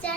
真